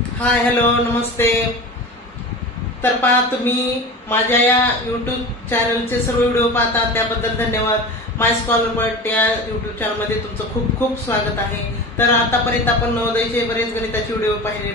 Hi hello नमस्ते. तर पहा तुम्ही माझ्या या युट्यूब चॅनलचे सर्व व्हिडिओ पाहता त्याबद्दल धन्यवाद. माय स्कॉलर वर्ल्ड या युट्यूब चॅनलमध्ये तुमचं खूप खूप स्वागत आहे. तर आतापर्यंत आपण नवोदयचे बरेच गणिताचे व्हिडिओ पाहिले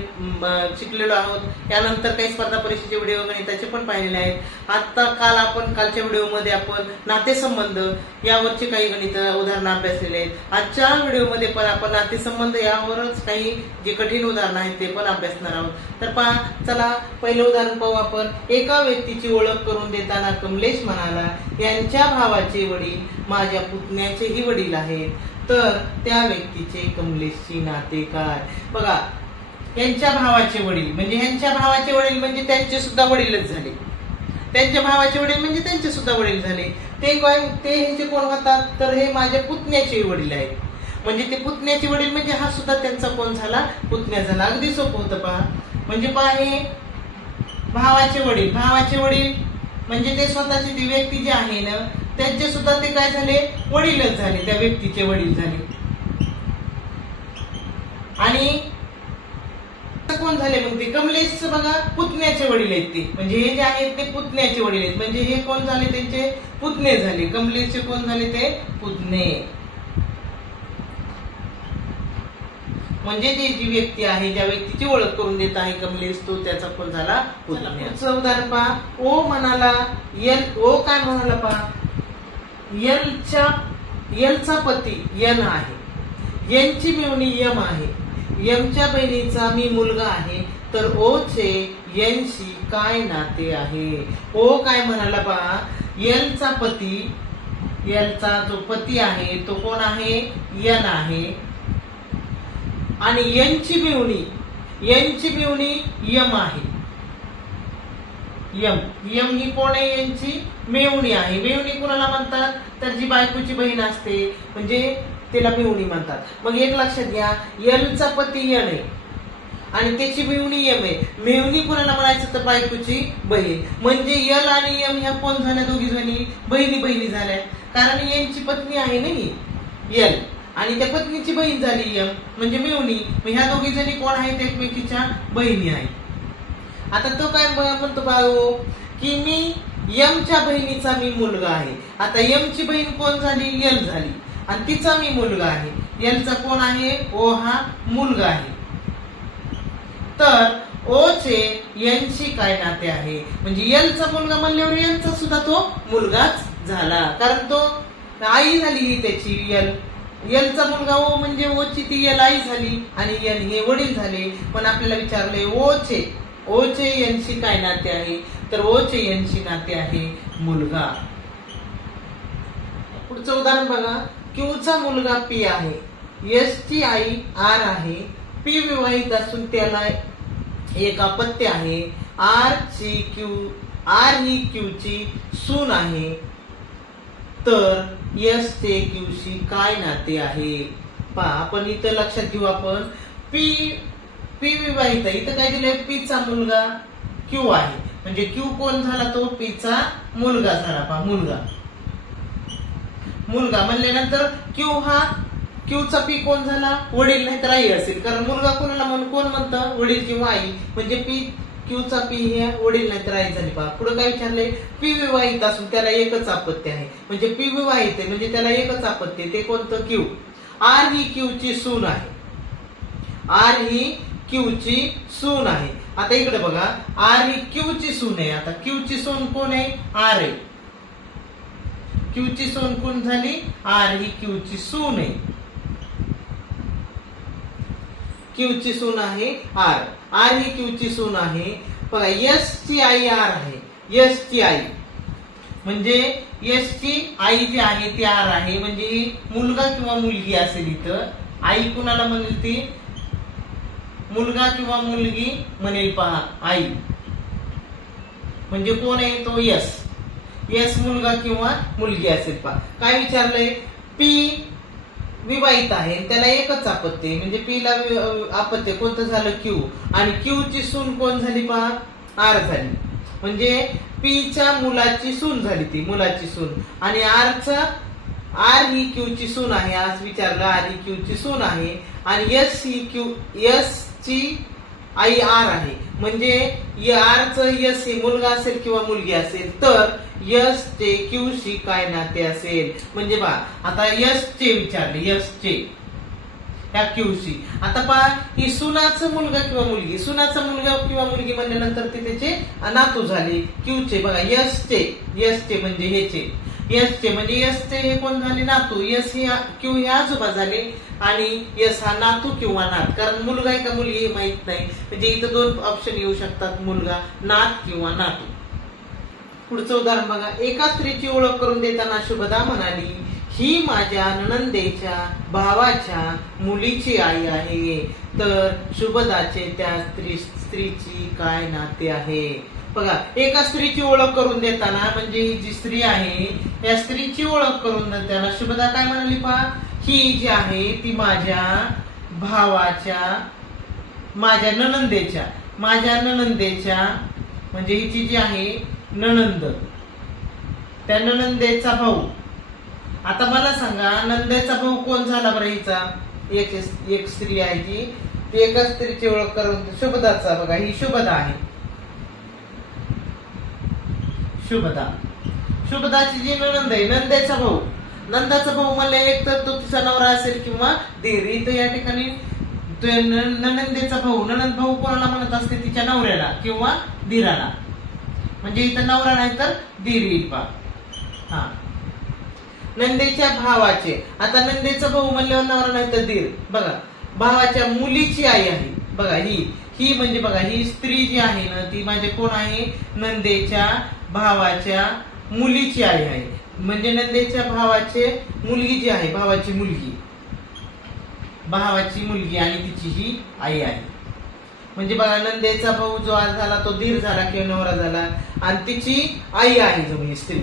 शिकलेलो आहोत. यानंतर काही स्पर्धा परीक्षेचे व्हिडिओ गणिताचे पण पाहिलेले आहेत. आता काल आपण कालच्या व्हिडिओमध्ये आपण नातेसंबंध यावरचे काही गणित उदाहरणं अभ्यासलेले आहेत. आजच्या व्हिडिओमध्ये पण आपण नातेसंबंध यावरच काही जे कठीण उदाहरणं आहेत ते पण अभ्यासणार आहोत. तर पहा चला पहिलं उदाहरण पाहू आपण. एका व्यक्तीची ओळख करून देताना कमलेश म्हणाला यांच्या भावाचे वडील माझ्या पुतण्याचेही वडील आहेत. तर त्या व्यक्तीचे कमलेशची नाते काय? बघा यांच्या भावाचे वडील म्हणजे यांच्या भावाचे वडील म्हणजे त्यांचे सुद्धा वडीलच झाले. त्यांच्या भावाचे वडील म्हणजे त्यांचे सुद्धा वडील झाले. ते काय? ते ह्यांचे कोण होतात? तर हे माझ्या पुतण्याचे वडील आहेत. म्हणजे ते पुतण्याचे वडील म्हणजे हा सुद्धा त्यांचा कोण झाला? पुतण्या झाला. अगदी सोपं होतं पहा. म्हणजे पहा हे भावाचे वडील. भावाचे वडील म्हणजे ते स्वतःची ती व्यक्ती जी आहे ना त्यांचे सुद्धा ते काय झाले? वडीलच झाले. त्या व्यक्तीचे वडील झाले. आणि कोण झाले मग ते? कमलेशचं बघा पुतण्याचे वडील आहेत ते. म्हणजे हे जे आहेत ते पुतण्याचे वडील आहेत. म्हणजे हे कोण झाले त्यांचे? पुतणे झाले. कमलेशचे कोण झाले ते? पुतणे. म्हणजे ती जी व्यक्ती आहे ज्या व्यक्तीची ओळख करून देत आहे कमलेश तो त्याचा कोण झाला? पुतण्या. उदाहरण पहा. ओ म्हणाला यल ओ काय म्हणाला पहा. यलच्या यलचा पती यन आहे. यनची मिळवणी यम आहे. यमच्या बहिणीचा मी मुलगा आहे. तर ओचे यनशी काय नाते आहे? ओ काय म्हणाला बा? यलचा पती यलचा जो पती आहे तो कोण आहे? यन आहे. आणि यनची मिळवणी यनची मिळवणी यम आहे. यम. यम ही कोण आहे यांची? मेवणी आहे. मेवणी कोणाला म्हणतात? तर जी बायकोची बहीण असते. म्हणजे तिला मेवणी म्हणतात. मग एक लक्षात घ्या यलचा पती यण आहे. आणि त्याची मेवणी यम आहे. मेवणी कोणाला म्हणायचं? तर बायकोची बहीण. म्हणजे यल आणि यम ह्या कोण झाल्या? दोघी जणी. बहिणी बहिणी झाल्या. कारण यांची पत्नी आहे नाही यल. आणि त्या पत्नीची बहीण झाली यम. म्हणजे मेवणी. मग ह्या दोघी जणी कोण आहेत? एकमेकीच्या बहिणी आहेत. आता तो काय ब- म्हणतो बाळू की मी यमच्या बहिणीचा मी मुलगा आहे. आता यमची बहीण कोण झाली? यल झाली. आणि तिचा मी मुलगा आहे. यलचा कोण आहे? ओ हा मुलगा आहे. तर ओ चे यांची काय नाते आहे? म्हणजे यलचा मुलगा म्हणल्यावर यलचा सुद्धा तो मुलगाच झाला. कारण तो आई झाली ही त्याची यल यलचा मुलगा ओ म्हणजे ओची ती यल आई झाली आणि यल हे वडील झाले. पण आपल्याला विचारले ओचे ओचे यांशी काय नाते आहे? तर ओचे यांशी नाते आहे मुलगा. पुढचं उदाहरण बघा. क्यूचा मुलगा पी आहे. एस ची आई आर आहे. पी विवाहित असून त्याला एक अपत्य आहे. आर ची क्यू आर ही क्यू ची सून आहे. तर यस ते क्यूशी काय नाते आहे? पहा आपण इथं लक्षात घेऊ आपण. पी पी विवाहित आहे. इथं काय दिलंय? पीचा मुलगा क्यू आहे. म्हणजे क्यू कोण झाला तो? पीचा मुलगा झाला. पहा मुलगा. मुलगा म्हणल्यानंतर क्यू हा क्यूचा पी कोण झाला? वडील नाही तर आई असेल. कारण मुलगा कोणाला म्हण कोण म्हणतं? वडील किंवा आई. म्हणजे पी क्यूचा पी हे वडील नाही तर आई झाली. पहा पुढे काय विचारलंय? पी विवाहित असून त्याला एकच आपत्ती आहे. म्हणजे पी विवाहित आहे म्हणजे त्याला एकच आपत्ती आहे. ते कोणतं? क्यू. आर ही क्यूची सून आहे. आर ही क्यूची सून आहे. आता इकडे बघा आर ही क्यूची सून आहे. आता क्यूची सून कोण आहे? आर आहे. क्यूची सून कोण झाली? आर ही क्यूची सून आहे. क्यूची सून आहे आर. आर ही क्यूची सून आहे. बघा यस ची आई आर आहे. यस ची आई. म्हणजे यस ची आई जी आहे ती आर आहे. म्हणजे मुलगा किंवा मुलगी असेल इथं. आई कुणाला म्हणेल ती? मुलगा किंवा मुलगी म्हणेल पहा आई. म्हणजे कोण आहे तो? यस. यस मुलगा किंवा मुलगी असेल पहा. काय विचारलंय? पी विवाहित आहे त्याला एकच आपत्ती आहे. म्हणजे पी ला आपत्य कोणतं झालं? क्यू. आणि क्यू ची सून कोण झाली पहा? आर झाली. म्हणजे पीच्या मुलाची सून झाली ती मुलाची सून. आणि आरचा आर ही क्यू ची सून आहे. आज विचारलं आर ही क्यू ची सून आहे. आणि यस ही क्यू यस ची आई आर आहे. म्हणजे आरच यस हे मुलगा असेल किंवा मुलगी असेल तर यस चे क्यू शी काय नाते असेल? म्हणजे बा आता यस चे विचारले यस चे. ह्या क्यूशी आता पहा ही सुनाचं मुलगा किंवा मुलगी. सुनाचा मुलगा किंवा मुलगी म्हणल्यानंतर ते त्याचे नातू झाले. क्यूचे बघा यसचे यसचे म्हणजे हेचे चे म्हणजे यसचे हे कोण झाले? नातू. यस हे क्यू हे आजोबा झाले आणि यस हा नातू किंवा नात. कारण मुलगा आहे का मुलगी हे माहीत नाही. म्हणजे इथं दोन ऑप्शन येऊ शकतात मुलगा नात किंवा नातू. पुढचं उदाहरण बघा. एका स्त्रीची ओळख करून देताना शुभदा म्हणाली ही माझ्या ननंदेच्या भावाच्या मुलीची आई आहे. तर शुभदाचे त्या स्त्री स्त्रीची काय नाते आहे? बघा एका स्त्रीची ओळख करून देताना म्हणजे ही जी स्त्री आहे त्या स्त्रीची ओळख करून देताना शुभदा काय म्हणाली पहा? ही जी आहे ती माझ्या भावाच्या माझ्या ननंदेच्या माझ्या ननंदेच्या म्हणजे हिची जी आहे ननंद त्या ननंदेचा भाऊ. आता मला सांगा नंदेचा भाऊ कोण झाला बरं हिचा? एक एक स्त्री आहे जी ती एका स्त्रीची ओळख करून शुभदाचा बघा ही शुभदा आहे. शुभदा. शुभदाची जी नंद आहे नंदेचा भाऊ. नंदाचा भाऊ म्हणले एक तर तो तिचा नवरा असेल किंवा देरी इथं या ठिकाणी ननंदेचा भाऊ ननंद भाऊ कोणाला म्हणत असते तिच्या नवऱ्याला किंवा धीराला म्हणजे इथं नवरा नाही तर धीर हा. नंदेच्या भावाचे. आता नंदेचा भाऊ म्हणल्यावर नवरा नाही तर धीर बघा भावाच्या मुलीची आई आहे. बघा ही. ही म्हणजे बघा ही स्त्री जी आहे ना ती माझे कोण आहे? नंदेच्या भावाच्या मुलीची आई आहे. म्हणजे नंदेच्या भावाचे मुलगी जी आहे भावाची मुलगी. भावाची मुलगी आणि तिची ही आई आहे. म्हणजे बघा नंदेचा भाऊ जो आज झाला तो धीर झाला किंवा नवरा झाला आणि तिची आई आहे जो म्हणजे स्त्री.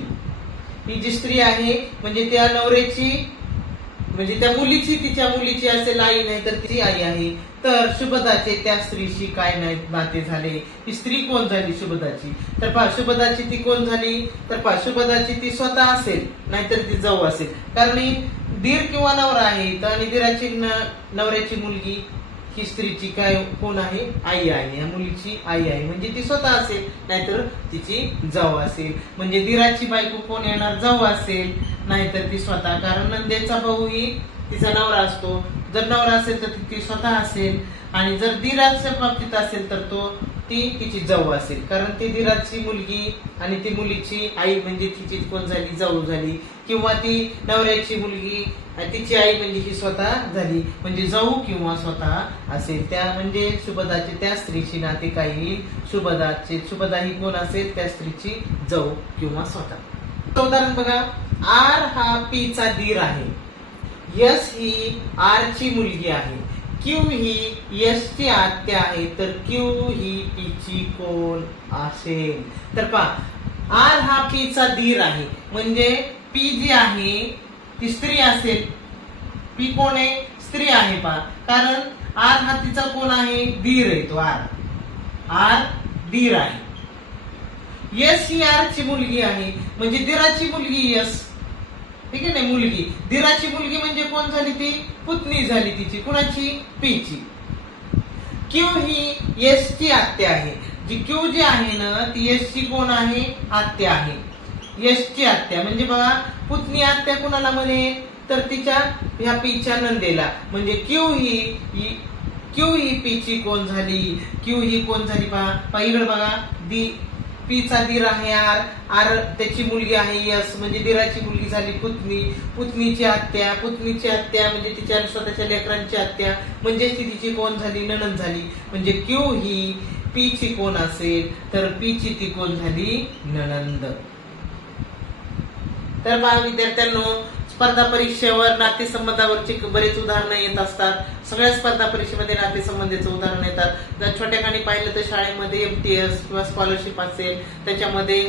ही जी स्त्री आहे म्हणजे त्या नवऱ्याची म्हणजे त्या मुलीची तिच्या मुलीची असेल आई नाही तर तिची आई आहे. तर शुभदाचे त्या स्त्रीशी काय नाही नाते झाले. ही स्त्री कोण झाली शुभदाची तर पहा शुभदाची ती कोण झाली? तर पहा शुभदाची ती स्वतः असेल नाहीतर ती जाऊ असेल. कारण दीर किंवा नवरा आहे तर आणि दीराची न- नवऱ्याची मुलगी ही स्त्रीची काय कोण आहे? आई आहे. या मुलीची आई आहे. म्हणजे ती स्वतः असेल नाहीतर तिची जाऊ असेल. म्हणजे दिराची बायको कोण येणार? जाऊ असेल. नाहीतर ती स्वतः कारण नंदेचा भाऊ ही तिचा नवरा असतो. जर नवरा असेल तर ती- ती स्वतः असेल. आणि जर दिराच्या बाबतीत असेल तर तो ती तिची जाऊ असेल. कारण ती दिराची मुलगी आणि ती मुलीची आई म्हणजे तिची कोण झाली? जाऊ झाली. किंवा ती नवऱ्याची मुलगी तिची आई म्हणजे ही स्वतः झाली. म्हणजे जाऊ किंवा स्वतः असेल. त्या म्हणजे सुभदाची त्या स्त्रीची नाते काही सुभदाचे सुभदा ही कोण असेल? त्या स्त्रीची जाऊ किंवा स्वतः. उदाहरण बघा. आर हा पीचा दीर आहे. यस ही आर ची मुलगी आहे. क्यू ही यस ची आत्या आहे तर क्यू ही पी ची कोण असेल? तर पहा आर हा पीचा धीर दीर आहे. म्हणजे पी जी आहे ती स्त्री असेल. पी कोण आहे? स्त्री आहे पा कारण आर हा तिचा कोण आहे? धीर आहे तो आर. आर धीर आहे. यस ही आर ची मुलगी आहे. म्हणजे दिराची मुलगी यस ठीक आहे ना मुलगी. धीराची मुलगी कोण झाली ती? पुतणी झाली तिची. कुणाची? पीची. क्यू ही एस ची आत्या आहे. जी क्यू जी आहे ना ती एस ची कोण आहे? आत्या आहे. एस ची आत्या. म्हणजे बघा पुतणी आत्या कुणाला म्हणे? तर तिच्या ह्या पीच्या नंदेला. म्हणजे क्यू ही क्यू ही पीची कोण झाली? क्यू ही कोण झाली पहा इकडे बघा. दी पीचा दीर आहे आर आर त्याची मुलगी आहे यस म्हणजे दिराची मुलगी झाली पुतणी. पुतणीची आत्या पुतणीची आत्या म्हणजे तिच्या स्वतःच्या लेकरांची आत्या. म्हणजे ती तिची कोण झाली? ननंद झाली. म्हणजे क्यू ही पीची कोण असेल तर पीची ती कोण झाली? ननंद तर बा विद्यार्थ्यांनो स्पर्धा परीक्षेवर नातेसंबंधावरची बरेच उदाहरणं येत असतात. सगळ्या स्पर्धा परीक्षेमध्ये नातेसंबंधीचं उदाहरण येतात. जर छोट्या खाणी पाहिलं तर शाळेमध्ये एमटीएस किंवा स्कॉलरशिप असेल त्याच्यामध्ये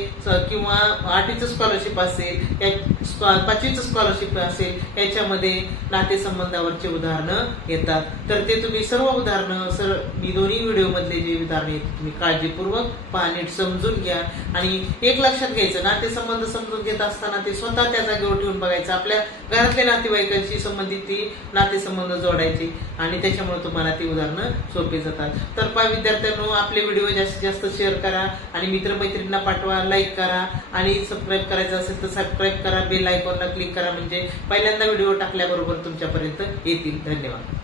किंवा आठवीचं स्कॉलरशिप असेल या स्कॉ- पाचवीचं स्कॉलरशिप असेल याच्यामध्ये नातेसंबंधावरचे उदाहरणं येतात. तर ते तुम्ही सर्व उदाहरणं सर मी दोन्ही व्हिडिओमधले जे उदाहरणं आहेत तुम्ही काळजीपूर्वक पहा नीट समजून घ्या. आणि एक लक्षात घ्यायचं नातेसंबंध समजून घेत असताना ते स्वतः त्या जागेवर ठेवून बघायचं. आपल्या आपल्या घरातल्या नातेवाईकांशी संबंधित ती नातेसंबंध जोडायची आणि त्याच्यामुळे तुम्हाला ती उदाहरणं सोपी जातात. तर पा विद्यार्थ्यांनो आपले व्हिडिओ जास्तीत जास्त शेअर करा आणि मित्रमैत्रिणींना पाठवा लाईक करा आणि सबस्क्राईब करायचं असेल तर सबस्क्राईब करा बेल आयकॉनला क्लिक करा म्हणजे पहिल्यांदा व्हिडिओ टाकल्याबरोबर तुमच्यापर्यंत येतील. धन्यवाद.